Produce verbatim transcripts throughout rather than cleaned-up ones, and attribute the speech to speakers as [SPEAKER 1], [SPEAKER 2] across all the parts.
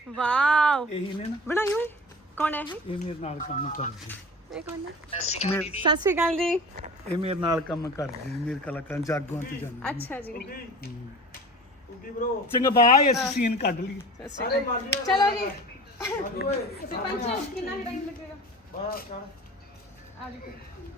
[SPEAKER 1] Wow
[SPEAKER 2] ਇਹੀ ਨੇ ਨਾ
[SPEAKER 1] ਬਣਾਈ ਹੋਈ ਕੌਣ ਹੈ ਇਹ
[SPEAKER 2] ਇਹ ਮੇਰੇ ਨਾਲ ਕੰਮ ਕਰਦੀ
[SPEAKER 1] ਇੱਕ ਮਿੰਟ ਸਤਿ ਸ਼੍ਰੀ ਅਕਾਲ ਜੀ
[SPEAKER 2] ਇਹ ਮੇਰੇ ਨਾਲ ਕੰਮ ਕਰਦੀ ਮੇਰੇ ਕਲਾਕਾਰ ਜਾਗੋਆਂ ਤੇ ਜਾਂਦੀ
[SPEAKER 1] ਅੱਛਾ ਜੀ
[SPEAKER 2] ਚੰਗਾ ਬਾਏ ਅਸੀਂ ਸੀਨ ਕੱਢ ਲਈਏ
[SPEAKER 1] ਸਤਿ ਸ਼੍ਰੀ ਅਕਾਲ ਚਲੋ ਜੀ ਸਰਪੰਚ ਕਿੰਨਾ ਟਾਈਮ ਲੱਗੇਗਾ
[SPEAKER 2] ਬਸ
[SPEAKER 1] ਆ ਜੀ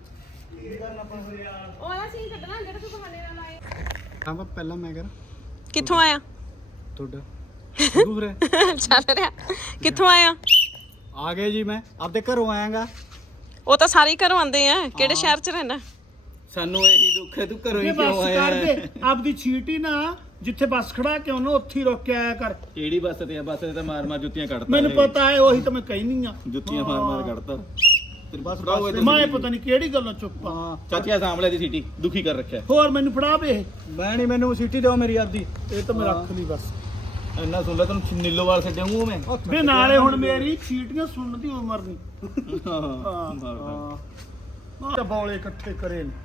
[SPEAKER 1] ਉਹ ਵਾਲਾ ਸੀਨ ਕੱਢਣਾ ਜਿਹੜਾ ਤੂੰ ਬਹਾਨੇ ਨਾਲ ਆਏ
[SPEAKER 2] ਕੰਮ ਪਹਿਲਾਂ ਮੈਂ ਕਰਾਂ
[SPEAKER 1] ਕਿੱਥੋਂ ਆਇਆ
[SPEAKER 2] ਤੁਹਾਡਾ ਦੂਸਰੇ
[SPEAKER 1] ਚੱਲ ਰਿਹਾ ਕਿੱਥੋਂ ਆਇਆ
[SPEAKER 2] ਆ ਗਏ ਜੀ ਮੈਂ ਆਪਦੇ ਘਰੋਂ ਆਇਆਗਾ
[SPEAKER 1] ਉਹ ਤਾਂ ਸਾਰੇ ਘਰੋਂ ਆਉਂਦੇ ਆ ਕਿਹੜੇ ਸ਼ਹਿਰ ਚ ਰਹਿਣਾ
[SPEAKER 3] ਸਾਨੂੰ ਇਹੀ ਦੁੱਖ ਹੈ ਤੂੰ ਘਰੋਂ ਹੀ ਕਿਉਂ ਆਇਆ
[SPEAKER 2] ਕਰਦੇ ਆਪਦੀ ਛੀਟੀ ਨਾ ਜਿੱਥੇ ਬੱਸ ਖੜਾ ਕੇ ਉਹਨੂੰ ਉੱਥੇ ਹੀ ਰੋਕ ਕੇ ਆਇਆ ਕਰ
[SPEAKER 3] ਕਿਹੜੀ ਬੱਸ ਤੇ ਆ ਬੱਸ ਤੇ ਤਾਂ ਮਾਰ ਮਾਰ ਜੁੱਤੀਆਂ ਕੱਢਦਾ
[SPEAKER 2] ਮੈਨੂੰ ਪਤਾ ਹੈ ਉਹੀ ਤਾਂ ਮੈਂ ਕਹਿਨੀ ਆ
[SPEAKER 3] ਜੁੱਤੀਆਂ ਮਾਰ ਮਾਰ ਕੱਢਦਾ ਤੇਰੀ ਬੱਸ ਫੜਾਓ ਇਹ
[SPEAKER 2] ਮੈਂ ਪਤਾ ਨਹੀਂ ਕਿਹੜੀ ਗੱਲੋਂ ਚੁੱਪ ਆ
[SPEAKER 3] ਚਾਚੀਆ ਸਾਹਮਣੇ ਦੀ ਸੀਟੀ ਦੁਖੀ ਕਰ ਰੱਖਿਆ
[SPEAKER 2] ਹੋਰ ਮੈਨੂੰ ਫੜਾ ਵੇ ਮੈਂ ਨਹੀਂ ਮੈਨੂੰ ਸੀਟੀ ਦਿਓ ਮੇਰੀ ਆਪਦੀ ਇਹ ਤਾਂ ਮੈਂ ਰੱਖ ਲਈ ਬਸ
[SPEAKER 3] ਇੰਨਾ ਸੁਣ ਲੈ ਤੈਨੂੰ ਨੀਲੋਵਾਲ ਛੱਡਾਂਗਾ ਮੈਂ
[SPEAKER 2] ਵੇ ਨਾਲੇ ਹੁਣ ਮੇਰੀ ਸੀਟੀਆਂ ਸੁਣਨ ਦੀ ਉਮਰ ਨਹੀਂ
[SPEAKER 3] ਹਾਂ
[SPEAKER 2] ਹਾਂ ਬੌਲੇ ਇਕੱਠੇ ਕਰੇ ਨੇ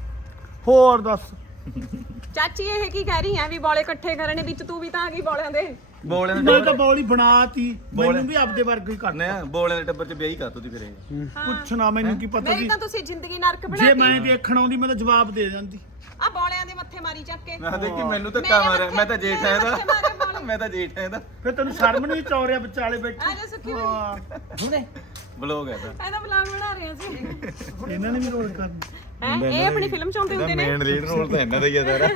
[SPEAKER 2] ਹੋਰ ਦੱਸ
[SPEAKER 1] ਚਾਚੀ ਇਹ ਕੀ ਕਹਿ ਰਹੀ ਆ ਵੀ ਬੋਲੇ ਇਕੱਠੇ ਕਰਨੇ ਵਿੱਚ ਤੂੰ ਵੀ ਤਾਂ ਆ ਗਈ ਬੋਲਿਆਂ ਦੇ
[SPEAKER 3] ਬੋਲੇ
[SPEAKER 2] ਮੈਂ ਤਾਂ ਬੌਲੀ ਬਣਾਤੀ ਮੈਨੂੰ ਵੀ ਆਪਦੇ ਵਰਗਾ ਹੀ ਕਰਨਾ
[SPEAKER 3] ਨਾ ਬੋਲੇ ਦੇ ਟੱਬਰ ਚ ਵਿਆਹ ਹੀ ਕਰ ਤੂੰ ਫਿਰ ਇਹ
[SPEAKER 2] ਪੁੱਛਣਾ ਮੈਨੂੰ ਕੀ ਪਤਾ
[SPEAKER 1] ਮੇਰੀ
[SPEAKER 2] ਸੀ
[SPEAKER 1] ਤਾਂ ਤੁਸੀਂ ਜ਼ਿੰਦਗੀ ਨਰਕ
[SPEAKER 2] ਜੇ
[SPEAKER 1] ਬਣਾਤੀ
[SPEAKER 2] ਮੈਂ ਦੇਖਣ ਆਉਂਦੀ ਮੈਂ ਤਾਂ ਜਵਾਬ ਦੇ ਜਾਂਦੀ
[SPEAKER 1] ਆ ਬੋਲਿਆਂ ਦੇ ਮੱਥੇ ਮਾਰੀ ਚੱਕ ਕੇ
[SPEAKER 3] ਮੈਂ ਦੇਖੀ ਮੈਨੂੰ ਧੱਕਾ ਮਾਰਿਆ ਮੈਂ ਤਾਂ ਜੇਠ ਆ ਇਹਦਾ ਮੈਂ ਤਾਂ ਜੇਠ ਆ ਇਹਦਾ
[SPEAKER 2] ਫਿਰ ਤੈਨੂੰ ਸ਼ਰਮ ਨਹੀਂ ਚੌਰਿਆ ਵਿਚਾਲੇ ਬੈਠੇ
[SPEAKER 1] ਆ ਜਾ ਸੁੱਖੀ ਬਈ
[SPEAKER 2] ਹਾਂ
[SPEAKER 3] ਹੁਣੇ ਬਲੌਗ ਹੈ ਤਾਂ
[SPEAKER 1] ਇਹਦਾ ਬਲੌਗ ਬਣਾ ਰਹੇ ਸੀ
[SPEAKER 2] ਇਹਨਾਂ ਨੇ ਵੀ ਰੋਲ ਕਰਨਾ
[SPEAKER 1] ਹੈ ਇਹ ਆਪਣੀ ਫਿਲਮ ਚ ਆਉਂਦੇ ਹੁੰਦੇ ਨੇ
[SPEAKER 3] ਮੇਨ ਲੀਡ ਰੋਲ ਤਾਂ ਇਹਨਾਂ ਦਾ ਹੀ ਆ ਸਾਰਾ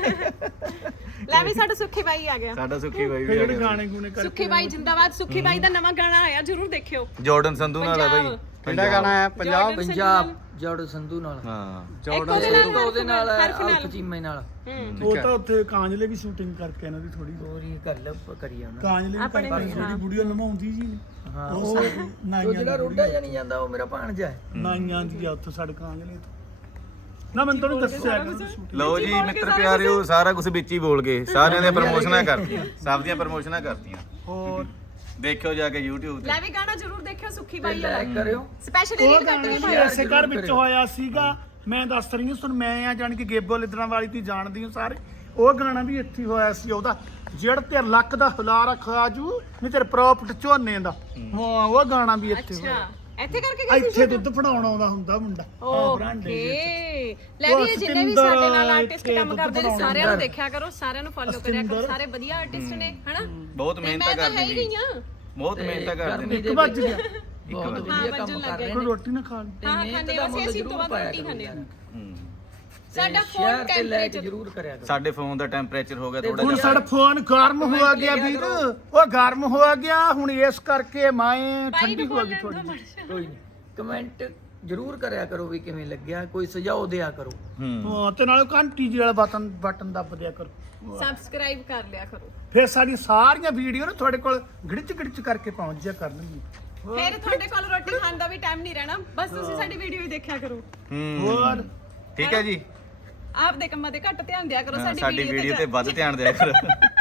[SPEAKER 1] ਲੈ ਵੀ ਸਾਡਾ ਸੁੱਖੀ ਬਾਈ ਆ ਗਿਆ
[SPEAKER 3] ਸਾਡਾ ਸੁੱਖੀ ਬਾਈ ਵੀ ਆ
[SPEAKER 2] ਜਿਹੜੇ
[SPEAKER 3] ਗਿਆ
[SPEAKER 2] ਗਾਣੇ ਗੂਣੇ ਕਰਕੇ
[SPEAKER 1] ਸੁੱਖੀ ਬਾਈ ਜਿੰਦਾਬਾਦ ਸੁੱਖੀ ਬਾਈ ਦਾ ਨਵਾਂ ਗਾਣਾ ਆਇਆ ਜਰੂਰ ਦੇਖਿਓ
[SPEAKER 3] ਜਾਰਡਨ ਸੰਧੂ ਨਾਲ ਆ ਬਾਈ
[SPEAKER 2] ਕਿਹੜਾ ਗਾਣਾ ਹੈ
[SPEAKER 1] ਪੰਜਾਬ
[SPEAKER 4] ਪੰਜਾਬ ਜੋੜ ਸੰਧੂ ਨਾਲ
[SPEAKER 3] ਹਾਂ
[SPEAKER 1] ਉਹਦੇ ਨਾਲ
[SPEAKER 4] ਉਹਦੇ ਨਾਲ
[SPEAKER 1] ਹਰਫ ਨਾਲ
[SPEAKER 4] ਅਲਫ ਚੀਮੇ ਨਾਲ
[SPEAKER 1] ਹੂੰ
[SPEAKER 2] ਉਹ ਤਾਂ ਉੱਥੇ ਕਾਂਜਲੇ ਵੀ ਸ਼ੂਟਿੰਗ ਕਰਕੇ ਇਹਨਾਂ ਦੀ ਥੋੜੀ
[SPEAKER 4] ਹੋਰੀ ਕਰ ਲੈ ਕਰੀ ਉਹਨਾਂ
[SPEAKER 2] ਕਾਂਜਲੇ ਵੀ
[SPEAKER 1] ਆਪਣੇ
[SPEAKER 2] ਕਰਕੇ ਥੋੜੀ ਵੀਡੀਓ ਲਮਾਉਂਦੀ ਜੀ ਨੇ।
[SPEAKER 4] ਹਾਂ
[SPEAKER 2] ਉਹ
[SPEAKER 4] ਉਹ
[SPEAKER 2] ਨਾਈਆਂ
[SPEAKER 4] ਜਿਹੜਾ
[SPEAKER 2] ਦੀ
[SPEAKER 4] ਰੋਡਾ ਜਾਂ ਨਹੀਂ ਜਾਂਦਾ ਉਹ ਮੇਰਾ ਭਾਣਜਾ ਹੈ
[SPEAKER 2] ਨਾਈਆਂ ਦੀ ਆ ਉੱਥੇ ਸਾਡੇ ਕਾਂਜਲੇ ਤੋਂ ਨਾ ਮੈਂ ਤੁਹਾਨੂੰ ਦੱਸਿਆ ਕਿ ਸ਼ੂਟਿੰਗ
[SPEAKER 3] ਲਓ ਜੀ ਮਿੱਤਰ ਪਿਆਰਿਓ ਸਾਰਾ ਕੁਝ ਵਿੱਚ ਹੀ ਬੋਲ ਗਏ ਸਾਰਿਆਂ ਦੀਆਂ ਪ੍ਰਮੋਸ਼ਨਾਂ ਕਰਤੀਆਂ ਸਭ ਦੀਆਂ ਪ੍ਰਮੋਸ਼ਨਾਂ ਕਰਤੀਆਂ
[SPEAKER 2] ਹੋਰ
[SPEAKER 3] ਦੇਖਿਓ ਜਾ ਕੇ YouTube ਤੇ
[SPEAKER 1] ਲੈ ਵੀ ਗਾਣਾ ਜਰੂਰ ਦੇਖਿਓ ਸੁੱਖੀ ਬਾਈ ਵਾਲਾ
[SPEAKER 4] ਲਾਈਕ ਕਰਿਓ
[SPEAKER 1] ਸਪੈਸ਼ਲ
[SPEAKER 2] ਉਹ
[SPEAKER 1] ਐਡਿਟ
[SPEAKER 2] ਗਾਣਾ
[SPEAKER 1] ਕਰਕੇ
[SPEAKER 2] ਵੀ
[SPEAKER 1] ਪਾਇਆ
[SPEAKER 2] ਐਸੇ ਘਰ ਵਿੱਚ ਹੋਇਆ ਸੀਗਾ ਮੈਂ ਦੱਸ ਰਹੀ ਹਾਂ ਸੁਣ ਮੈਂ ਆ ਜਾਣ ਕੇ ਗੇਬੋ ਲਿਦਰਾਂ ਵਾਲੀ ਤੀ ਜਾਣਦੀ ਹਾਂ ਸਾਰੇ ਉਹ ਗਾਣਾ ਵੀ ਇੱਥੇ ਹੀ ਹੋਇਆ ਸੀ ਉਹਦਾ ਜਿਹੜਾ ਤੇ ਲੱਕ ਦਾ ਹੁਲਾਰਾ ਖਾਜੂ ਨਹੀਂ ਤੇਰੇ ਪ੍ਰੋਪਰਟ ਝੋਨੇ ਦਾ ਹਾਂ ਉਹ ਗਾਣਾ ਵੀ ਇੱਥੇ ਹੋਇਆ
[SPEAKER 1] ਅੱਛਾ ਇੱਥੇ ਕਰਕੇ ਗਏ ਸੀ
[SPEAKER 2] ਇੱਥੇ ਦੁੱਧ ਫੜਾਉਣ ਆਉਂਦਾ ਹੁੰਦਾ ਮੁੰਡਾ ਆਹ ਬਰਾਂਡੇ
[SPEAKER 1] ਓਕੇ ਲੈ ਵੀ ਇਹ ਜਿੰਨੇ ਵੀ ਸਾਡੇ ਨਾਲ ਆਰਟਿਸਟ ਕੰਮ ਕਰਦੇ ਨੇ ਸਾਰਿਆਂ ਨੂੰ ਦੇਖਿਆ ਕਰੋ ਸਾਰਿਆਂ ਨੂੰ ਫੋਲੋ ਕਰਿਆ ਕਰੋ ਸਾਰੇ ਵਧੀਆ ਆਰਟਿਸਟ ਨੇ ਹਨਾ
[SPEAKER 3] ਬਹੁਤ ਮਿਹਨਤਾਂ
[SPEAKER 1] ਮੈਂ ਤਾਂ ਹੈ
[SPEAKER 3] ਕਰਦੇ
[SPEAKER 1] ਹੀ
[SPEAKER 3] ਨੇ
[SPEAKER 1] ਗਈ ਆ
[SPEAKER 3] ਬਹੁਤ ਮਿਹਨਤਾਂ ਕਰਦੇ ਨੇ
[SPEAKER 2] ਇੱਕ ਵੱਜ ਗਿਆ
[SPEAKER 4] ਬਹੁਤ ਵਧੀਆ ਕੰਮ ਕਰ ਰਹੇ
[SPEAKER 2] ਕੋਈ ਰੋਟੀ ਨਾ ਖਾ ਲਈ
[SPEAKER 1] ਹਾਂ
[SPEAKER 4] ਮਿਹਨਤ
[SPEAKER 1] ਖਾਣੇ
[SPEAKER 4] ਦਾ
[SPEAKER 1] ਵਸੇ
[SPEAKER 4] ਮੁੱਲ
[SPEAKER 1] ਅਸੀਂ ਤੋਂ
[SPEAKER 4] ਜ਼ਰੂਰ
[SPEAKER 1] ਬਾਅਦ
[SPEAKER 4] ਪਾਇਆ
[SPEAKER 1] ਰੋਟੀ ਖਾਣੇ ਆ
[SPEAKER 3] ਹੂੰ।
[SPEAKER 1] ਸਾਡਾ ਫੋਨ
[SPEAKER 4] ਸ਼ਹਿਰ ਤੇ ਲੈ ਕੇ
[SPEAKER 1] ਟੈਂਪਰੇਚਰ
[SPEAKER 4] ਜ਼ਰੂਰ ਕਰਿਆ ਕਰੋ
[SPEAKER 3] ਸਾਡੇ ਫੋਨ ਦਾ ਟੈਂਪਰੇਚਰ ਹੋ ਗਿਆ ਥੋੜਾ
[SPEAKER 2] ਹੁਣ ਸਾਡਾ ਫੋਨ ਗਰਮ ਹੋ ਗਿਆ ਵੀਰ ਉਹ ਗਰਮ ਹੋ ਗਿਆ ਹੁਣ ਇਸ ਕਰਕੇ ਮਾਏ ਠੰਡੀ ਹੋ ਗਈ ਥੋੜੀ
[SPEAKER 4] ਕੋਈ ਨਹੀਂ ਕਮੈਂਟ ਜ਼ਰੂਰ ਕਰਿਆ ਕਰੋ ਵੀ ਕਿਵੇਂ ਲੱਗਿਆ ਕੋਈ ਸੁਝਾਅ ਦਿਆ ਕਰੋ
[SPEAKER 3] ਹੂੰ
[SPEAKER 2] ਹਾਂ ਤੇ ਨਾਲੇ ਘੰਟੀ ਜਿਹੀ ਵਾਲਾ ਬਟਨ ਬਟਨ ਦੱਬ ਦਿਆ ਕਰੋ
[SPEAKER 1] ਸਬਸਕ੍ਰਾਈਬ ਕਰ ਲਿਆ ਕਰੋ
[SPEAKER 2] ਫਿਰ ਸਾਡੀ ਸਾਰੀਆਂ ਵੀਡੀਓ ਨਾ ਤੁਹਾਡੇ ਕੋਲ ਗਿੜਚ ਗਿੜਚ ਕਰਕੇ ਪਹੁੰਚ ਜਾ ਕਰਨਗੀ
[SPEAKER 1] ਫਿਰ ਤੁਹਾਡੇ ਕੋਲ ਰੋਟੀ ਖਾਣ ਦਾ ਵੀ ਟਾਈਮ ਨਹੀਂ ਰਹਿਣਾ ਬਸ ਤੁਸੀਂ ਸਾਡੀ ਵੀਡੀਓ ਹੀ ਦੇਖਿਆ ਕਰੋ
[SPEAKER 3] ਹੂੰ
[SPEAKER 2] ਹੋਰ
[SPEAKER 3] ਠੀਕ ਹੈ ਜੀ
[SPEAKER 1] ਆਪਦੇ ਕੰਮਾਂ ਤੇ ਘੱਟ ਧਿਆਨ ਦਿਆ ਕਰੋ ਸਾਡੀ
[SPEAKER 3] ਸਾਡੀ ਵੀਡੀਓ
[SPEAKER 1] ਵੀਡੀਓ
[SPEAKER 3] ਤੇ ਵੱਧ ਧਿਆਨ ਦਿਆ ਕਰੋ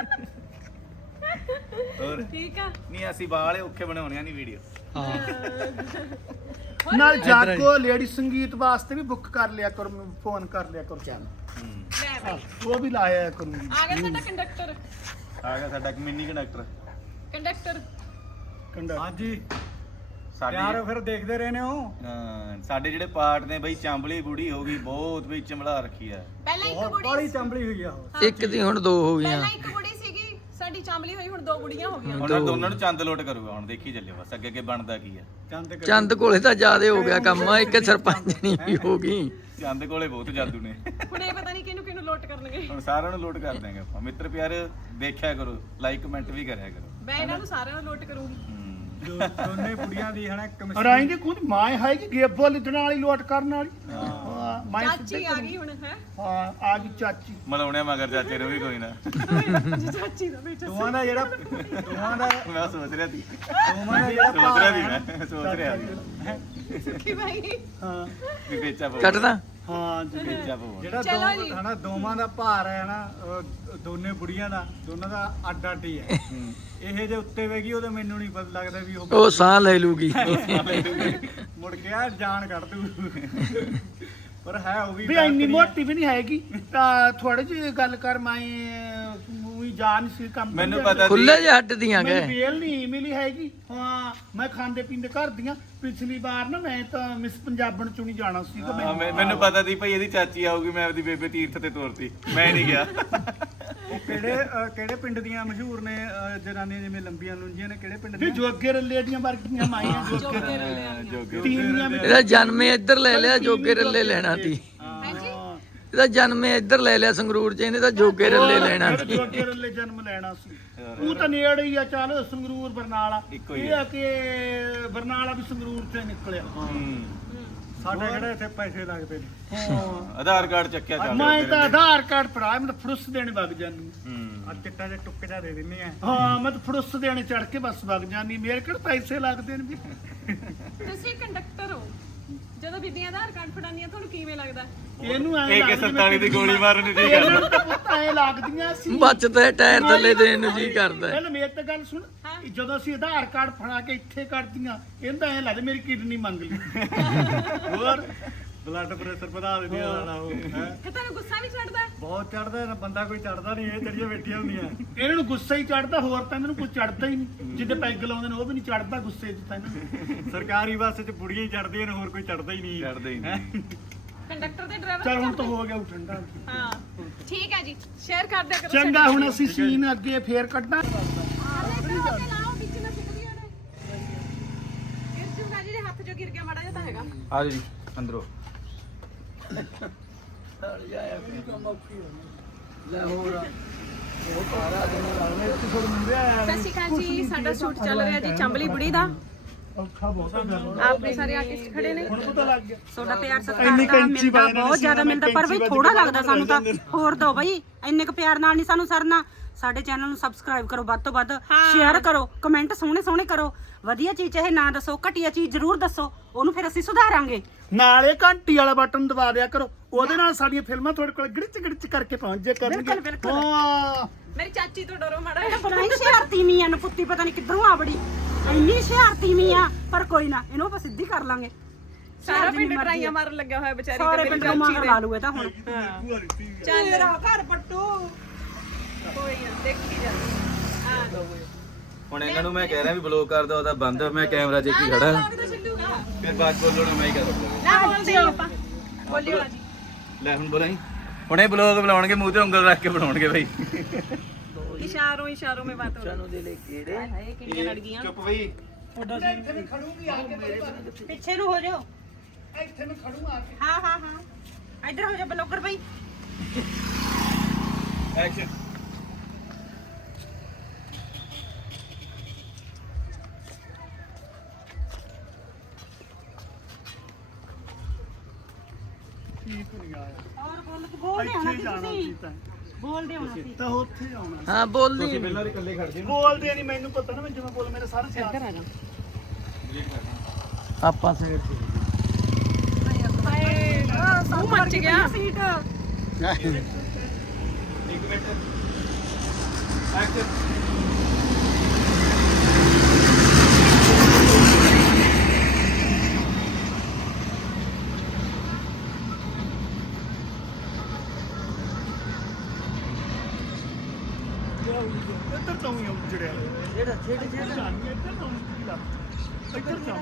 [SPEAKER 3] ਹੋਰ
[SPEAKER 1] ਠੀਕ ਆ
[SPEAKER 3] ਨਹੀਂ ਅਸੀਂ ਬਾਹਲੇ ਔਖੇ ਬਣਾਉਣੀਆਂ ਨਹੀਂ ਵੀਡੀਓ
[SPEAKER 2] ਨਾਲ ਜਾਗੋ ਲੇਡੀ ਸੰਗੀਤ ਵਾਸਤੇ ਵੀ ਬੁੱਕ ਕਰ ਲਿਆ ਕਰੋ ਫੋਨ ਕਰ ਲਿਆ ਕਰੋ ਚੈਨਲ
[SPEAKER 1] ਲੈ ਬਈ
[SPEAKER 2] ਉਹ ਵੀ ਲਾਇਆ ਕਰੂੰਗੀ
[SPEAKER 1] ਆ ਗਿਆ ਸਾਡਾ ਕੰਡਕਟਰ
[SPEAKER 3] ਆ ਗਿਆ ਸਾਡਾ ਮਿੰਨੀ ਕੰਡਕਟਰ
[SPEAKER 1] ਕੰਡਕਟਰ
[SPEAKER 2] ਕੰਡਾ ਹਾਂਜੀ
[SPEAKER 3] ਸਾਡੇ
[SPEAKER 2] ਯਾਰ ਫਿਰ ਦੇਖਦੇ ਰਹੇ ਨੇ ਉਹ
[SPEAKER 3] ਹਾਂ, ਸਾਡੇ ਜਿਹੜੇ ਪਾਰਟ ਨੇ ਬਈ ਚਾਂਬਲੀ ਬੁੜੀ ਹੋ ਗਈ ਬਹੁਤ ਬਈ ਚੰਬਲਾ ਰੱਖੀ ਆ
[SPEAKER 1] ਪਹਿਲਾਂ ਇੱਕ
[SPEAKER 2] ਬੜੀ
[SPEAKER 1] ਕੁੜੀ
[SPEAKER 2] ਚੰਬਲੀ ਹੋਈ ਆ ਉਹ
[SPEAKER 4] ਇੱਕ ਦੀ ਹੁਣ ਦੋ ਹੋ ਗਈਆਂ
[SPEAKER 1] ਪਹਿਲਾਂ ਇੱਕ ਕੁੜੀ ਸੀਗੀ ਸਾਡੀ ਚਾਂਬਲੀ ਹੋਈ ਹੁਣ ਦੋ ਕੁੜੀਆਂ ਹੋ ਗਈਆਂ
[SPEAKER 3] ਹੁਣ ਤਾਂ ਦੋਨਾਂ ਨੂੰ ਚੰਦ ਲੋਟ ਕਰੂਗਾ ਹੁਣ ਦੇਖੀ ਚੱਲਿਓ ਬਸ ਅੱਗੇ ਅੱਗੇ ਬਣਦਾ ਕੀ ਆ
[SPEAKER 2] ਚੰਦ
[SPEAKER 4] ਚੰਦ ਕੋਲੇ ਤਾਂ ਜ਼ਿਆਦੇ ਹੋ ਗਿਆ ਕੰਮ ਇੱਕ ਸਰਪੰਚ ਨਹੀਂ ਵੀ ਹੋ ਗਈ
[SPEAKER 3] ਚੰਦ ਕੋਲੇ ਬਹੁਤ ਜਾਦੂ ਨੇ
[SPEAKER 1] ਹੁਣ ਇਹ ਪਤਾ ਨਹੀਂ ਕਿਹਨੂੰ ਕਿਹਨੂੰ ਲੋਟ ਕਰਨਗੇ
[SPEAKER 3] ਹੁਣ ਸਾਰਿਆਂ ਨੂੰ ਲੋਟ ਕਰ ਦਾਂਗੇ ਆਪਾਂ ਮਿੱਤਰ ਪਿਆਰੇ ਦੇਖਿਆ ਕਰੋ ਲਾਈਕ ਕਮੈਂਟ ਵੀ ਕਰਿਆ ਕਰੋ
[SPEAKER 1] ਮੈਂ ਇਹਨਾਂ ਨੂੰ ਸਾਰਿਆਂ ਨੂੰ ਲੋਟ ਕਰੂੰਗੀ
[SPEAKER 3] ਹੂੰ।
[SPEAKER 2] ਦੋਨੇ ਕੁੜੀਆਂ ਦੀ ਹਨਾ ਰਾਈ ਦੀ ਕੋਈ ਮਾਂ ਹੈ ਕਿ ਗੇਬੋ ਲਿਦਣ ਵਾਲੀ ਲੋਟ ਕਰਨ ਵਾਲੀ ਹਾਂ ਮਾਂ
[SPEAKER 1] ਚਾਚੀ ਆ ਗਈ ਹੁਣ ਹੈ
[SPEAKER 2] ਹਾਂ ਆ ਗਈ ਚਾਚੀ
[SPEAKER 3] ਮਲਾਉਣਿਆ ਮਗਰ ਚਾਚੇ ਨੂੰ ਵੀ ਕੋਈ ਨਾ
[SPEAKER 1] ਚਾਚੀ ਦਾ ਬੇਟਾ
[SPEAKER 2] ਦੋਵਾਂ ਦਾ ਜਿਹੜਾ ਦੋਵਾਂ ਦਾ
[SPEAKER 3] ਮੈਂ ਸੋਚ ਰਿਹਾ ਸੀ
[SPEAKER 2] ਦੋਵਾਂ ਦਾ ਜਿਹੜਾ
[SPEAKER 3] ਸੋਚ ਰਿਹਾ ਸੀ ਮੈਂ ਸੋਚ ਰਿਹਾ ਸੀ
[SPEAKER 1] ਸੁੱਖੀ ਭਾਈ
[SPEAKER 2] ਹਾਂ
[SPEAKER 3] ਵੀ ਵੇਚਾ ਪਊ
[SPEAKER 4] ਕੱਟਦਾ
[SPEAKER 2] ਹਾਂ ਜੀ।
[SPEAKER 3] ਵੇਚਾ ਪਊ
[SPEAKER 2] ਜਿਹੜਾ
[SPEAKER 1] ਚਲੋ ਜੀ।
[SPEAKER 2] ਦੋ ਹਨਾ ਦੋਵਾਂ ਦਾ ਭਾਰ ਹੈ ਨਾ ਉਹ ਦੋਨੇ ਬੁੜੀਆਂ ਦਾ ਦੋਨਾਂ ਦਾ ਅੱਡ ਅੱਡ ਹੀ ਹੈ ਇਹ ਜੇ ਉੱਤੇ ਵੇਗੀ ਉਹਦੇ ਮੈਨੂੰ ਨਹੀਂ ਪਤਾ ਲੱਗਦਾ ਵੀ ਉਹ
[SPEAKER 4] ਉਹ ਸਾਹ ਲੈ ਲੂਗੀ
[SPEAKER 2] ਮੁੜ ਕੇ ਆ ਜਾਨ ਕੱਢ ਦੂ ਪਰ ਹੈ ਉਹ ਵੀ ਵੀ ਇੰਨੀ ਮੋਟੀ ਵੀ ਨਹੀਂ ਹੈਗੀ ਤਾਂ ਥੋੜੀ ਜਿਹੀ ਗੱਲ ਕਰ ਮੈਂ ਉਹੀ ਜਾ ਨਹੀਂ ਸੀ ਕੰਮ
[SPEAKER 3] ਮੈਨੂੰ
[SPEAKER 2] ਧੰਦੇ
[SPEAKER 3] ਪਤਾ
[SPEAKER 4] ਖੁੱਲੇ ਜਿਹੇ ਹੱਟ ਦੀਆਂ
[SPEAKER 2] ਮੈਨੂੰ
[SPEAKER 4] ਗਏ
[SPEAKER 2] ਵੇਲ ਨਹੀਂ ਮਿਲੀ ਹੈਗੀ ਹਾਂ ਮੈਂ ਖਾਂਦੇ ਪੀਂਦੇ ਘਰ ਦੀਆਂ ਪਿਛਲੀ ਵਾਰ ਨਾ ਮੈਂ ਤਾਂ ਮਿਸ ਪੰਜਾਬਣ ਚੋਂ ਨਹੀਂ ਜਾਣਾ ਸੀ
[SPEAKER 3] ਹਾਂ, ਮੈਂ- ਮੈਨੂੰ ਪਤਾ ਸੀ ਭਾਈ ਇਹਦੀ ਚਾਚੀ ਆਊਗੀ ਮੈਂ ਆਪਦੀ ਬੇਬੇ ਤੀਰਥ ਤੇ ਤੋਰਤੀ ਮੈਂ ਨਹੀਂ ਗਿਆ
[SPEAKER 5] ਕਿਹੜੇ ਅਹ, ਕਿਹੜੇ ਪਿੰਡ ਦੀਆਂ ਮਸ਼ਹੂਰ ਨੇ ਅਹ, ਜਨਾਨੀਆਂ ਜਿਵੇਂ ਲੰਬੀਆਂ ਲੁੰਜੀਆਂ ਨੇ ਕਿਹੜੇ ਪਿੰਡ
[SPEAKER 2] ਵੀ
[SPEAKER 5] ਦੀਆਂ
[SPEAKER 2] ਜੋਗੇ ਰੱਲੇ ਦੀਆਂ ਵਰਗੀਆਂ ਮਾਈਆਂ ਜੋਗੇ
[SPEAKER 3] ਜੋਗੇ
[SPEAKER 2] ਤੀਵੀਆਂ ਵਿੱਚ
[SPEAKER 4] ਇਹਦਾ ਜਨਮ ਹੀ ਇੱਧਰ ਲੈ ਲਿਆ ਜੋਗੇ ਰੱਲੇ ਲੈਣਾ ਸੀ ਇਹਦਾ ਜਨਮ ਹੀ ਇੱਧਰ ਲੈ ਲਿਆ ਸੰਗਰੂਰ ਚ ਇਹਨੇ ਤਾਂ ਜੋਗੇ ਰੱਲੇ ਲੈਣਾ
[SPEAKER 2] ਜਿਹੜੇ
[SPEAKER 4] ਸੀ
[SPEAKER 2] ਜੋਗੇ ਰੱਲੇ ਜਨਮ ਲੈਣਾ ਸੀ ਉਹ ਤਾਂ ਨੇੜੇ ਹੀ ਆ ਚੱਲ ਸੰਗਰੂਰ ਬਰਨਾਲਾ
[SPEAKER 3] ਇੱਕੋ ਹੀ
[SPEAKER 2] ਇਹ ਆ ਕਿ ਬਰਨਾਲਾ ਵੀ ਸੰਗਰੂਰ ਚੋਂ ਹੀ ਨਿਕਲਿਆ
[SPEAKER 5] ਸਾਡੇ ਕਿਹੜੇ ਇੱਥੇ ਪੈਸੇ ਲੱਗਦੇ ਨੇ
[SPEAKER 3] ਆਧਾਰ ਕਾਰਡ ਚੱਕਿਆ ਚੱਲ
[SPEAKER 2] ਮੈਂ ਤਾਂ ਆਧਾਰ ਕਾਰਡ ਪੜਾਇਆ ਮੈਂ ਤਾਂ ਫੜੁੱਸ ਦੇਣ ਵਗ ਜਾਂਦੀ
[SPEAKER 3] ਹੂੰ
[SPEAKER 5] ਆ ਚਿੱਟਾ ਜਿਹਾ ਟੁੱਕ ਜਾ ਦੇ ਦਿੰਨੇ ਆ
[SPEAKER 2] ਹਾਂ ਮੈਂ ਤਾਂ ਫੜੁੱਸ ਦੇਣੇ ਚੜ ਕੇ ਬੱਸ ਵਗ ਜਾਂਦੀ ਮੇਰੇ ਕਿਹੜੇ ਪੈਸੇ ਲੱਗਦੇ ਨੇ ਵੀ
[SPEAKER 1] ਤੁਸੀਂ ਕੰਡਕਟਰ ਹੋ ਜਦੋਂ ਬੀਬੀਆਂ ਆਧਾਰ ਕਾਰਡ ਫੜਾਉਂਦੀਆਂ ਤੁਹਾਨੂੰ ਕਿਵੇਂ ਲੱਗਦਾ
[SPEAKER 2] ਇਹਨੂੰ ਐ
[SPEAKER 3] ਇਹ ਕਿ ਸਤਾਲੀ ਦੀ ਗੋਲੀ ਮਾਰਨ ਨੂੰ ਜੀ
[SPEAKER 2] ਇਹਨਾਂ ਨੂੰ ਤਾਂ ਪੁੱਤ ਐ ਲੱਗਦੀਆਂ ਸੀ
[SPEAKER 4] ਬਚਦੇ ਟਾਇਰ ਥੱਲੇ ਦੇਣ ਨੂੰ ਜੀ ਕਰਦਾ ਹੈ।
[SPEAKER 2] ਪਹਿਲਾਂ ਮੇਰੀ ਤਾਂ ਗੱਲ ਸੁਣ ਜਦੋਂ ਅਸੀਂ ਆਧਾਰ ਕਾਰਡ ਫੜਾ ਕੇ ਇੱਥੇ ਕਰਦੀਆਂ ਇਹਦਾ ਐ ਲੱਗਦਾ ਮੇਰੀ ਕਿਡਨੀ ਮੰਗ ਲਈ ਹੋਰ
[SPEAKER 5] ਬਲੱਡ ਪ੍ਰੈਸ਼ਰ ਵਧਾ ਦਿੰਦੇ ਆ ਸਾਡਾ ਉਹ ਹੈਂ।
[SPEAKER 1] ਫਿਰ ਤੁਹਾਨੂੰ ਗੁੱਸਾ ਵੀ ਚੜਦਾ
[SPEAKER 5] ਬਹੁਤ ਚੜਦਾ ਬੰਦਾ ਕੋਈ ਚੜਦਾ ਨਹੀਂ ਇਹ ਜਿਹੜੀਆਂ ਬੈਠੀਆਂ ਹੁੰਦੀਆਂ
[SPEAKER 2] ਇਹਨਾਂ ਨੂੰ ਗੁੱਸਾ ਹੀ ਚੜਦਾ ਹੋਰ ਤਾਂ ਇਹਨਾਂ ਨੂੰ ਕੁਝ ਚੜਦਾ ਹੀ ਨਹੀਂ ਜਿੱਦੇ ਪੈਗ ਲਾਉਂਦੇ ਨੇ ਉਹ ਵੀ ਨਹੀਂ ਚੜਦਾ ਗੁੱਸੇ 'ਚ ਤਾਂ ਇਹਨਾਂ ਨੂੰ
[SPEAKER 5] ਸਰਕਾਰੀ ਬੱਸ 'ਚ ਬੁੜੀਆਂ ਹੀ ਚੜਦੀਆਂ ਨੇ ਹੋਰ ਕੋਈ ਚੜਦਾ ਹੀ ਨਹੀਂ
[SPEAKER 3] ਚੜਦੇ ਹੀ ਨਹੀਂ
[SPEAKER 1] ਕੰਡਕਟਰ ਤੇ ਡਰਾਈਵਰ
[SPEAKER 2] ਚਲ ਹੁਣ ਤਾਂ ਹੋ ਗਿਆ ਠੰਡਾ
[SPEAKER 1] ਹਾਂ ਠੀਕ ਹੈ ਜੀ ਸ਼ੇਅਰ ਕਰ ਦਿਆ ਕਰੋ
[SPEAKER 2] ਚੰਗਾ ਹੁਣ ਅਸੀਂ ਸੀਨ ਅੱਗੇ ਫੇਰ ਕੱਢਾਂ
[SPEAKER 1] ਲਾਓ ਵਿੱਚ ਨਾ ਸਿੱਕਦੀ ਉਹਨੇ ਗਿਰ ਜੂਗਾ ਜੀ ਹੱਥ ਜੋ ਗਿਰ ਗਿਆ ਮਾੜਾ ਜਿਹਾ ਤਾਂ ਹੈਗਾ
[SPEAKER 3] ਆ ਜੀ ਅੰਦਰੋਂ
[SPEAKER 4] ਲੈ ਹੋਰ
[SPEAKER 1] ਸਤਿ ਸ਼੍ਰੀ ਅਕਾਲ ਜੀ ਸਾਡਾ ਸ਼ੂਟ ਚੱਲ ਰਿਹਾ ਜੀ ਚੰਬਲੀ ਬੁੜੀ ਦਾ
[SPEAKER 2] ਔਖਾ ਬਹੁਤ ਆ
[SPEAKER 1] ਆਪਣੇ ਸਾਰੇ ਆਰਟਿਸਟ ਖੜੇ ਨੇ
[SPEAKER 2] ਹੁਣ ਪਤਾ ਲੱਗ ਗਿਆ
[SPEAKER 6] ਤੁਹਾਡਾ ਪਿਆਰ
[SPEAKER 2] ਇੰਨੀ
[SPEAKER 6] ਸਤਿਕਾਰ ਤਾਂ
[SPEAKER 2] ਕੈਂਚੀ
[SPEAKER 6] ਮਿਲਦਾ
[SPEAKER 2] ਪਾ ਦੇਣੀ
[SPEAKER 6] ਬਹੁਤ
[SPEAKER 2] ਸੀ
[SPEAKER 6] ਜ਼ਿਆਦਾ
[SPEAKER 2] ਉਹਨਾਂ ਨੇ,
[SPEAKER 6] ਮਿਲਦਾ ਪਰ ਬਈ
[SPEAKER 2] ਕੈਂਚੀ
[SPEAKER 6] ਥੋੜਾ
[SPEAKER 2] ਵੱਜ
[SPEAKER 6] ਲੱਗਦਾ ਸਾਨੂੰ ਤਾਂ ਹੋਰ ਦੋ ਬਈ ਇੰਨੇ ਕੁ ਪਿਆਰ ਨਾਲ ਨਹੀਂ ਸਾਨੂੰ ਸਰਨਾ ਸਾਡੇ ਚੈਨਲ ਨੂੰ ਸਬਸਕ੍ਰਾਈਬ ਕਰੋ ਵੱਧ ਤੋਂ ਵੱਧ ਸ਼ੇਅਰ ਕਰੋ ਕਮੈਂਟ ਸੋਹਣੇ ਸੋਹਣੇ ਕਰੋ ਵਧੀਆ ਚੀਜ਼ ਚਾਹੇ ਨਾ ਦੱਸੋ ਘਟੀਆ ਚੀਜ਼ ਜ਼ਰੂਰ ਦੱਸੋ ਉਹਨੂੰ ਫਿਰ ਅਸੀਂ ਸੁਧਾਰਾਂਗੇ
[SPEAKER 2] ਨਾਲੇ ਘੰਟੀ ਵਾਲਾ ਬਟਨ ਦਬਾ ਦਿਆ ਕਰੋ ਉਹਦੇ ਨਾਲ ਸਾਡੀਆਂ ਫਿਲਮਾਂ ਤੁਹਾਡੇ ਕੋਲ ਗਿੜਚ ਗਿੜਚ ਕਰਕੇ ਪਹੁੰਚ ਜਾ
[SPEAKER 6] ਬਿਲਕੁਲ,
[SPEAKER 2] ਕਰਨਗੇ
[SPEAKER 6] ਬਿਲਕੁਲ।
[SPEAKER 2] ਹਾਂ
[SPEAKER 1] ਮੇਰੀ ਚਾਚੀ ਤੋਂ ਡਰੋ ਮਾੜਾ
[SPEAKER 6] ਇਹ ਬਣਾਈ ਸ਼ਿਆਰਤੀ ਮੀਆਂ ਨੂੰ ਪੁੱਤੀ ਪਤਾ ਨਹੀਂ ਕਿੱਧਰੋਂ ਆ ਬੜੀ ਇੰਨੀ ਸ਼ਿਆਰਤੀ ਮੀਆਂ ਪਰ ਕੋਈ ਨਾ ਇਹਨੂੰ ਆਪਾਂ ਸਿੱਧੀ ਕਰ ਲਾਂਗੇ
[SPEAKER 1] ਸਾਰਾ ਪਿੰਡ ਟਰਾਈਆਂ ਮਾਰਨ ਲੱਗਿਆ ਹੋਇਆ ਵਿਚਾਰੀ
[SPEAKER 6] ਸਾਰੇ
[SPEAKER 1] ਤੇ
[SPEAKER 6] ਪਿੰਡ
[SPEAKER 1] ਮੇਰੀ
[SPEAKER 6] ਨੂੰ
[SPEAKER 1] ਚਾਚੀ
[SPEAKER 6] ਮਾਰ ਲਾ ਲੂ ਇਹ ਤਾਂ ਹੁਣ
[SPEAKER 1] ਚੱਲ ਮੇਰਾ ਘਰ ਪੱਟੂ ਕੋਈ ਨਾ ਦੇਖੀ ਜਾ ਹਾਂ
[SPEAKER 3] ਹੁਣ ਇਹਨਾਂ ਨੂੰ ਮੈਂ ਕਹਿ ਰਿਹਾ ਵੀ ਬਲੌਕ ਕਰ ਦੋ ਉਹਦਾ ਬੰਦ ਮੈਂ ਕੈਮਰਾ 'ਚ ਕੀ ਖੜਾ
[SPEAKER 1] ਤਾਂ ਚੱਲੂਗਾ
[SPEAKER 3] ਫਿਰ ਬਾਅਦ ਬੋਲਣ ਨੂੰ ਮੈਂ ਹੀ ਕਰ ਸਕਦਾ
[SPEAKER 1] ਨਾ ਬੋਲਦੇ ਆਪਾਂ ਬੋਲਿਓ ਨਾ ਜੀ
[SPEAKER 3] ਲੈ ਹੁਣ ਬੋਲਾਂ ਹੁਣ ਇਹ ਬਲੌਗ ਬਣਾਉਣਗੇ ਮੂੰਹ ਤੇ ਉਂਗਲ ਰੱਖ ਕੇ ਬਣਾਉਣਗੇ ਭਾਈ
[SPEAKER 1] ਇਸ਼ਾਰੋਂ ਇਸ਼ਾਰੋਂ में बात हो रही
[SPEAKER 4] ਸਾਨੂੰ ਦੇ ਲੈ ਕਿਹੜੇ
[SPEAKER 1] है कितनी लड़कियां
[SPEAKER 3] ਚੁੱਪ ਬਈ
[SPEAKER 6] ਪਿੱਛੇ ਨੂੰ ਹੋ ਜਾਓ
[SPEAKER 2] ਇੱਥੇ ਨੂੰ ਖੜੂ ਆ ਕੇ
[SPEAKER 6] ਹਾਂ ਹਾਂ ਹਾਂ ਇੱਧਰ ਹੋ ਜਾ ਬਲੌਗਰ ਬਈ
[SPEAKER 3] ਐਕਸ਼ਨ
[SPEAKER 2] ਠੀਕ ਨਹੀਂ ਆਇਆ
[SPEAKER 6] ਔਰ ਬੋਲ ਬੋਲਦੇ ਹੋਣਾ
[SPEAKER 2] ਇੱਥੇ
[SPEAKER 6] ਸੀ
[SPEAKER 2] ਜਾਣਾ
[SPEAKER 6] ਤੁਸੀਂ
[SPEAKER 2] ਸੀ ਤਾਂ
[SPEAKER 6] ਬੋਲਦੇ ਹੋਣਾ ਸੀ
[SPEAKER 2] ਤਾਂ ਉੱਥੇ ਆਉਣਾ ਸੀ।
[SPEAKER 4] ਹਾਂ ਬੋਲਦੀ
[SPEAKER 3] ਪਹਿਲਾਂ ਦੇ ਇਕੱਲੇ ਖੜ ਜੇ
[SPEAKER 2] ਬੋਲਦੇ ਨਹੀਂ ਮੈਨੂੰ ਪਤਾ ਨਾ ਮੈਂ ਜਿਵੇਂ ਬੋਲ ਮੇਰੇ ਸਾਰੇ ਸਿਆਰ
[SPEAKER 1] आ जा
[SPEAKER 4] ਆਪਾਂ ਸਾਈਡ ਤੇ
[SPEAKER 1] मुंह मच गया
[SPEAKER 6] ਸੀਟ
[SPEAKER 3] ਇੱਕ ਮਿੰਟ ਐਕਸ਼ਨ
[SPEAKER 2] ਇੱਧਰ ਤੋਂ ਹੀ ਉਜੜਿਆ
[SPEAKER 4] ਜਿਹੜਾ ਛੇੜ ਛੇੜ
[SPEAKER 2] ਇੱਧਰ ਤੋਂ ਕੀ ਲੱਗ ਇੱਧਰ ਜਾ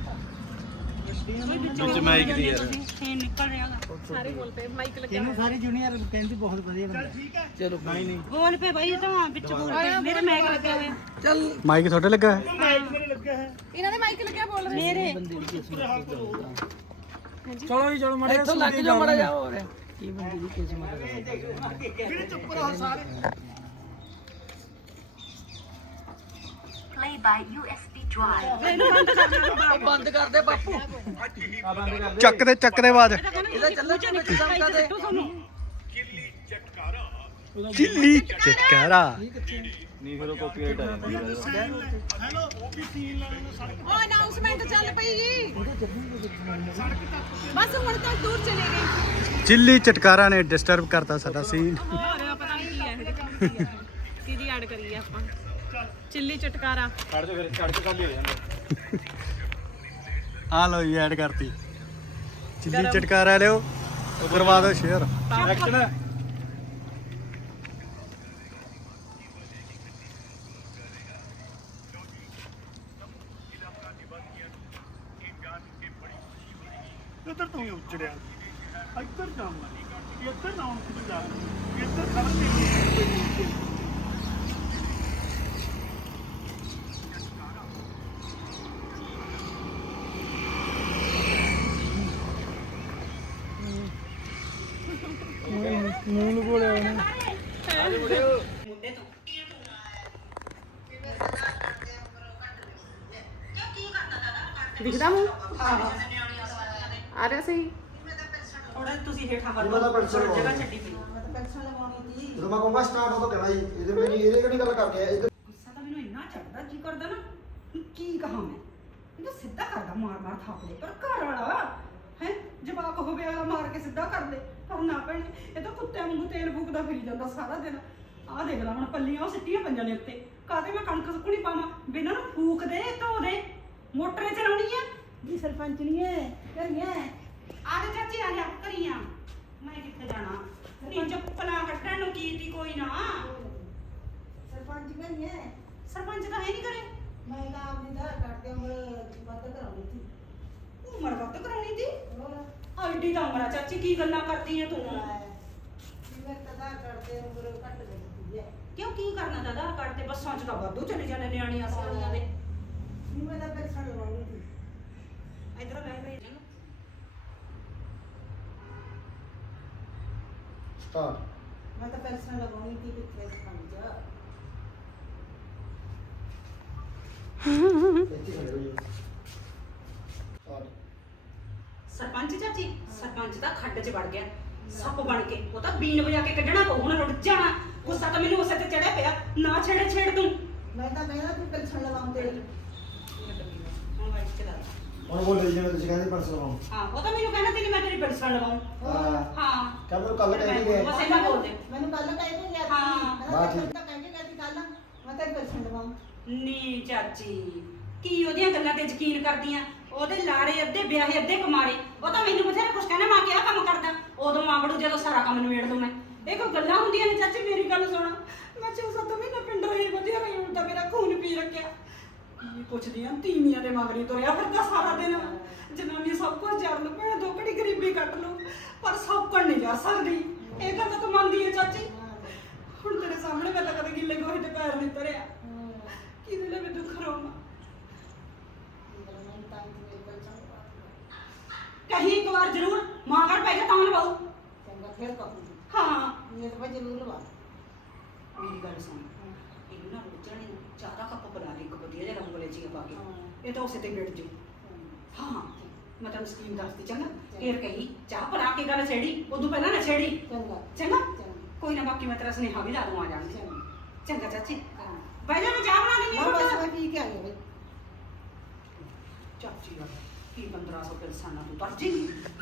[SPEAKER 3] ਵਿੱਚ ਮਾਈਕ ਦੀ ਯਾਰ
[SPEAKER 6] ਇਹ ਨਿਕਲ ਰਿਹਾ ਗਾ।
[SPEAKER 1] सारे बोल पे माइक लगा हुआ है।
[SPEAKER 5] ਸਾਰੀ ਜੂਨੀਅਰ ਕਹਿੰਦੀ ਬਹੁਤ ਵਧੀਆ
[SPEAKER 2] ਚੱਲ ਠੀਕ ਹੈ
[SPEAKER 4] ਚਲੋ ਨਹੀਂ ਨਹੀਂ
[SPEAKER 6] ਬੋਲ ਪੇ ਬਾਈ ਇਹ ਤਾਂ ਵਿੱਚ ਬੋਲ ਪੇ ਮੇਰੇ ਮੈਗ ਲੱਗਿਆ ਹੋਇਆ
[SPEAKER 4] ਚੱਲ
[SPEAKER 5] ਮਾਈਕ ਤੁਹਾਡੇ ਲੱਗਾ ਹੈ
[SPEAKER 2] ਮਾਈਕ ਮੇਰੇ ਲੱਗਿਆ ਹੈ
[SPEAKER 1] इन्होंने माइक लगा बोल रहे
[SPEAKER 6] ਮੇਰੇ
[SPEAKER 5] ਚਲੋ ਜੀ ਚਲੋ ਮਾੜਾ
[SPEAKER 4] ਇੱਥੋਂ ਲੱਗ ਜਾ ਮੜਾ ਜਾ ਹੋ ਰਿਹਾ ਕੀ ਬੰਦੇ ਦੀ ਕਿਸਮਤ ਹੈ
[SPEAKER 2] ਵੀਰੇ ਚੁੱਪ ਰਹੋ ਸਾਰੇ
[SPEAKER 7] Play by U S B drive.
[SPEAKER 6] ਇਹਨੂੰ ਬੰਦ ਕਰਨਾ
[SPEAKER 4] ਬੰਦ ਕਰ ਦੇ ਬਾਪੂ
[SPEAKER 5] ਚੱਕ ਦੇ ਚੱਕ ਦੇ ਆਵਾਜ਼
[SPEAKER 4] ਇਹਦਾ ਚੱਲਣਾ ਵਿੱਚ ਸੰਕਾ ਦੇ
[SPEAKER 5] ਚਿੱਲੀ ਚਟਕਾਰਾ
[SPEAKER 3] ਨਹੀਂ ਫਿਰ ਉਹ ਕਾਪੀਰਾਈਟ ਆ ਜਾਂਦਾ
[SPEAKER 2] ਹੈਲੋ ਕੀ ਸੀਨ ਲਾਉਣ ਨੂੰ ਸੜਕ
[SPEAKER 1] ओ अनाउंसमेंट चल पई जी बस हुन तक दूर चले गई
[SPEAKER 5] ਚਿੱਲੀ ਚਟਕਾਰਾ ਨੇ ਡਿਸਟਰਬ ਕਰਤਾ ਸਾਡਾ ਸੀਨ
[SPEAKER 1] और पता नहीं की है किदी ऐड करी है ਆਪਾਂ चिल्ली चटकारा
[SPEAKER 3] ਖੜ ਜਾ ਫਿਰ ਖੜ ਕੇ ਖਾਲੀ ਹੋ ਜਾਂਦਾ
[SPEAKER 5] ਆ ਲਓ ਜੀ ਐਡ ਕਰਤੀ ਚਿੱਲੀ ਚਟਕਾਰਾ ਲਿਓ ਕਰਵਾ ਦਿਓ ਸ਼ੇਅਰ
[SPEAKER 3] ਐਕਸ਼ਨ
[SPEAKER 2] ਇੱਧਰ ਤੂੰ ਹੀ ਉੱਚੜਿਆ ਇੱਧਰ ਜਾਵਾਂ ਇੱਧਰ ਨਾ ਹੁਣ ਕਿਤੇ ਜਾ ਇੱਧਰ ਖੜ ਕੇ ਮੂੰਹ ਨੂੰ ਕੋਲੇ ਆਉਣੇ
[SPEAKER 6] ਮੁੰਡੇ ਤੋਂ
[SPEAKER 1] ਦਿਖਦਾ ਮੂੰਹ ਆ ਰਿਹਾ ਸਹੀ
[SPEAKER 6] ਥੋੜਾ ਤੁਸੀਂ ਹੇਠਾਂ ਵੱਲ
[SPEAKER 8] ਇਹਨਾਂ ਦਾ ਪੈਨਸ਼ਨ
[SPEAKER 6] ਜਗ੍ਹਾ
[SPEAKER 8] ਲਵਾਉਣੀ।
[SPEAKER 6] ਛੱਡੀ ਪਈ
[SPEAKER 8] ਜਦੋਂ ਮੈਂ ਕਹੂੰਗਾ ਸਟਾਰਟ ਉਹ ਤਾਂ ਕਹਿਣਾ ਜੀ ਇਹਦੇ ਮੇਰੀ ਇਹਦੇ ਕਿਹੜੀ ਗੱਲ ਕਰਦੇ ਆ ਇਹਦੇ
[SPEAKER 6] ਗੁੱਸਾ ਤਾਂ ਮੈਨੂੰ ਇੰਨਾ ਚੜਦਾ ਕੀ ਕਰਦਾ ਨਾ ਕੀ ਕਹਾਂ ਮੈਂ ਇਹ ਤਾਂ ਸਿੱਧਾ ਕਰਦਾ ਮਾਰ ਮਾਰ ਥਾਪੜੇ ਪਰ ਘਰ ਵਾਲਾ ਹੈ ਜਵਾਕ ਹੋਵੇ ਵਾਲਾ ਮਾਰ ਕੇ ਸਿੱਧਾ ਕਰ ਦੇ ਪਰ ਨਾ ਭੈਣੇ ਇਹ ਤਾਂ ਕੁੱਤਿਆਂ ਵਾਂਗੂ ਤੇਲ ਫੂਕਦਾ ਫਿਰੀ ਜਾਂਦਾ ਸਾਰਾ ਦਿਨ ਆਹ ਦੇਖ ਲੈ ਹੁਣ ਪੱਲੀਆਂ ਉਹ ਸਿੱਟੀਆਂ ਪੰਜਾਂ ਨੇ ਉੱਤੇ ਕਾਹਦੇ ਮੈਂ ਕਣਕ ਸੁੱਕਣੀ ਪਾਵਾਂ ਬਿਨਾਂ ਨੂੰ ਫੂਕ ਦੇ ਧੋ ਦੇ ਮੋਟਰੇ ਚਲਾਉਣੀ ਆ ਜੀ ਸਰਪੰਚ ਨਹੀਂ ਹੈ ਕਰੀਏ ਆ ਜਾ ਚਾਚੀ ਆ ਜਾ ਕਰੀਆਂ ਮੈਂ ਕਿੱਥੇ ਜਾਣਾ ਨੀ ਚੱਪਲਾਂ ਕੱਢਣ ਨੂੰ ਕੀਤੀ ਕੋਈ ਨਾ
[SPEAKER 9] ਸਰਪੰਚ ਕਰੀਏ
[SPEAKER 6] ਸਰਪੰਚ ਤਾਂ ਹੈ ਨਹੀਂ ਕਰੇ
[SPEAKER 9] ਮੈਂ ਤਾਂ ਆਪਣੀ ਦਾ ਕਰਦੇ ਉਮਰ ਵੱਧ ਕਰਾਉਣੀ ਸੀ
[SPEAKER 6] ਉਮਰ ਵੱਧ ਕਰਾਉਣੀ ਦੀ
[SPEAKER 9] ਹੋਰ
[SPEAKER 6] ਆਈਡੀ ਦਾ ਉਮਰ ਆ ਚਾਚੀ ਕੀ ਗੱਲਾਂ ਕਰਦੀ ਐ ਤੂੰ
[SPEAKER 9] ਜਿਵੇਂ ਤਦਾ ਕਰਦੇ ਉਮਰ ਘੱਟ ਗਈ ਹੈ
[SPEAKER 6] ਕਿਉਂ ਕੀ ਕਰਨਾ ਦਾ ਆਧਾਰ ਕਾਰਡ ਤੇ ਬੱਸਾਂ 'ਚ ਤਾਂ ਵਾਧੂ ਚਲੇ ਜਾਂਦੇ ਨਿਆਣੇ ਆਸਾਨੀਆਂ ਦੇ
[SPEAKER 9] ਜਿਵੇਂ ਤਾਂ ਪੈਨਸ਼ਨ ਲਵਾਉਣੀ ਸੀ
[SPEAKER 6] ਇਧਰ ਲੈ ਲੈ
[SPEAKER 8] ਸਟਾਰਟ
[SPEAKER 9] ਮੈਂ ਤਾਂ ਪੈਨਸ਼ਨ ਲਵਾਉਣੀ ਸੀ ਕਿੱਥੇ ਸਰਪੰਚ
[SPEAKER 8] ਇੱਥੇ ਖੜੇ ਹੋ ਜੀ ਸਟਾਰਟ
[SPEAKER 6] ਸਰਪੰਚ ਚਾਚੀ ਸਰਪੰਚ ਤਾਂ ਖੱਡ 'ਚ ਵੜ ਗਿਆ ਸੱਪ ਬਣ ਕੇ ਉਹ ਤਾਂ ਬੀਨ ਵਜਾ ਕੇ ਕੱਢਣਾ ਪਊ ਹੁਣ ਰੁੱਟ ਜਾਣਾ ਗੁੱਸਾ ਤਾਂ ਮੈਨੂੰ ਉਸੇ ਤੇ ਚੜਿਆ ਪਿਆ ਨਾ ਛੇੜੇ ਛੇੜ ਤੂੰ
[SPEAKER 9] ਮੈਂ ਤਾਂ ਕਹਿੰਦਾ ਤੂੰ ਪੈਨਸ਼ਨ ਲਵਾਉਂਦੇ
[SPEAKER 6] ਹੁਣ ਵਾਈਟ ਚਲਾ
[SPEAKER 8] ਹੁਣ ਬੋਲੇ ਜਿਵੇਂ ਤੁਸੀਂ ਕਹਿੰਦੇ ਪਰਸ ਲਵਾਉਂ
[SPEAKER 6] ਹਾਂ ਉਹ ਤਾਂ ਮੈਨੂੰ ਕਹਿੰਦਾ ਤੇਰੀ ਮੈਂ ਤੇਰੀ ਪੈਨਸ਼ਨ ਲਵਾਉਂ
[SPEAKER 8] ਹਾਂ
[SPEAKER 6] ਹਾਂ
[SPEAKER 8] ਕਹ ਮੈਨੂੰ ਕੱਲ ਕਹਿ ਕੇ ਗਏ
[SPEAKER 6] ਬਸ ਇਹਨਾਂ ਬੋਲਦੇ
[SPEAKER 9] ਮੈਨੂੰ ਕੱਲ ਕਹਿ ਕੇ ਗਿਆ
[SPEAKER 6] ਹਾਂ।
[SPEAKER 8] ਬਾਅਦ ਚ।
[SPEAKER 9] ਸੀ ਤਾਂ ਕਹਿ ਕੇ ਗਿਆ ਸੀ ਕੱਲ ਮੈਂ ਤਾਂ ਪੈਨਸ਼ਨ ਲਵਾਉਂ
[SPEAKER 6] ਨੀ ਚਾਚੀ ਕੀ ਉਹਦੀਆਂ ਗੱਲਾਂ ਤੇ ਯਕੀਨ ਕਰਦੀਆਂ ਉਹਦੇ ਲਾੜੇ ਅੱਧੇ ਵਿਆਹੇ ਅੱਧੇ ਕੁਮਾਰੇ ਉਹ ਤਾਂ ਮੈਨੂੰ ਬਥੇਰਾ ਕੁਛ ਕਹਿੰਦਾ ਮਾਂ ਕਿਹਾ ਕੰਮ ਕਰਦਾ ਉਦੋਂ ਆਵੜੂ ਜਦੋਂ ਸਾਰਾ ਕੰਮ ਨਿਬੇੜ ਦੂੰ ਮੈਂ ਇਹ ਕੋਈ ਗੱਲਾਂ ਹੁੰਦੀਆਂ ਨੇ ਚਾਚੀ ਮੇਰੀ ਗੱਲ ਸੁਣ ਮੈਂ ਛੇ ਸੱਤ ਮਹੀਨੇ ਪਿੰਡੋਂ ਹੀ ਵਧੀਆ ਰਹੀ ਹੁਣ ਤਾਂ ਮੇਰਾ ਖੂਨ ਪੀ ਰੱਖਿਆ ਕੀ ਪੁੱਛਦੀਆਂ ਤੀਵੀਆਂ ਦੇ ਮਗਰੀ ਤੁਰਿਆ ਫਿਰਦਾ ਸਾਰਾ ਦਿਨ ਜਨਾਨੀ ਸਭ ਕੁਝ ਜਰ ਲੂ ਭੈਣ ਦੋ ਘੜੀ ਗਰੀਬੀ ਕੱਟ ਲੂ ਪਰ ਸਭ ਕੁਝ ਨਹੀਂ ਜਾ ਸਕਦੀ ਇਹ ਗੱਲ ਤਾਂ ਤੂੰ ਮੰਨਦੀ ਹੈ ਚਾਚੀ ਹੁਣ ਤੇਰੇ ਸਾਹਮਣੇ ਮੈਂ ਤਾਂ ਕਦੇ ਗਿੱਲੇ ਗੋਹੇ ਤੇ ਪੈਰ ਨਹੀਂ ਧਰਿਆ ਕਿਹਦੇ ਲਈ ਮੈਂ ਦੁੱਖ ਰੋਵਾਂ
[SPEAKER 9] ਮੈਂ ਤਾਂ ਮੇਰੇ ਪੈਨਸ਼ਨ ਲਵਾ
[SPEAKER 6] ਕਹੀਂ ਇੱਕ ਵਾਰ ਜ਼ਰੂਰ ਮਾਂ ਘਰ ਪੈ ਗਿਆ ਤਾਂ ਲਵਾਉ
[SPEAKER 9] ਚੰਗਾ ਫੇਰ ਕਹੂੰਗੀ
[SPEAKER 6] ਹਾਂ
[SPEAKER 9] ਇਹ ਤਾਂ ਭਾਈ ਜ਼ਰੂਰ ਲਵਾ
[SPEAKER 6] ਮੇਰੀ ਗੱਲ ਸੁਣ ਇਹਨੂੰ ਨਾ ਰੋਚਣੀ ਚਾਹ ਦਾ ਕੱਪ ਬਣਾ ਲਈ ਇੱਕ ਵਧੀਆ ਜਿਹਾ ਰੰਗ ਵਾਲੇ ਚੀਜ਼ ਪਾ ਕੇ ਇਹ ਤਾਂ ਉਸੇ ਤੇ ਮਿਟ ਜੂ ਹਾਂ ਮੈਂ ਤੈਨੂੰ ਸਕੀਮ ਦੱਸਦੀ ਚੰਗਾ ਫੇਰ ਕਹੀ ਚਾਹ ਬਣਾ ਕੇ ਗੱਲ ਛੇੜੀ ਉਦੋਂ ਪਹਿਲਾਂ ਨਾ ਛੇੜੀ
[SPEAKER 9] ਚੰਗਾ
[SPEAKER 6] ਚੰਗਾ
[SPEAKER 9] ਚੰਗਾ
[SPEAKER 6] ਕੋਈ ਨਾ ਬਾਕੀ ਮੈਂ ਤੇਰਾ ਸੁਨੇਹਾ ਵੀ ਲਾ ਦੂੰ ਆ ਜਾਣ
[SPEAKER 9] ਚੰਗਾ
[SPEAKER 6] ਚੰਗਾ ਚਾਚੀ
[SPEAKER 9] ਹਾਂ
[SPEAKER 6] ਬਹਿ ਜਾ ਮੈਂ ਚਾਹ ਬਣਾ ਲੈਂਦੀ
[SPEAKER 9] ਮੈਂ ਬਸ
[SPEAKER 6] ਹਾਂ
[SPEAKER 9] ਮੈਂ ਪੀ ਕੇ ਆਈ ਹਾਂ ਬਈ
[SPEAKER 6] ਚਾਚੀ ਦਾ ਕੀ ਪੰਦਰਾਂ ਸੌ ਪੈਸਾ ਨਾ ਤੂੰ ਤਰਜੀ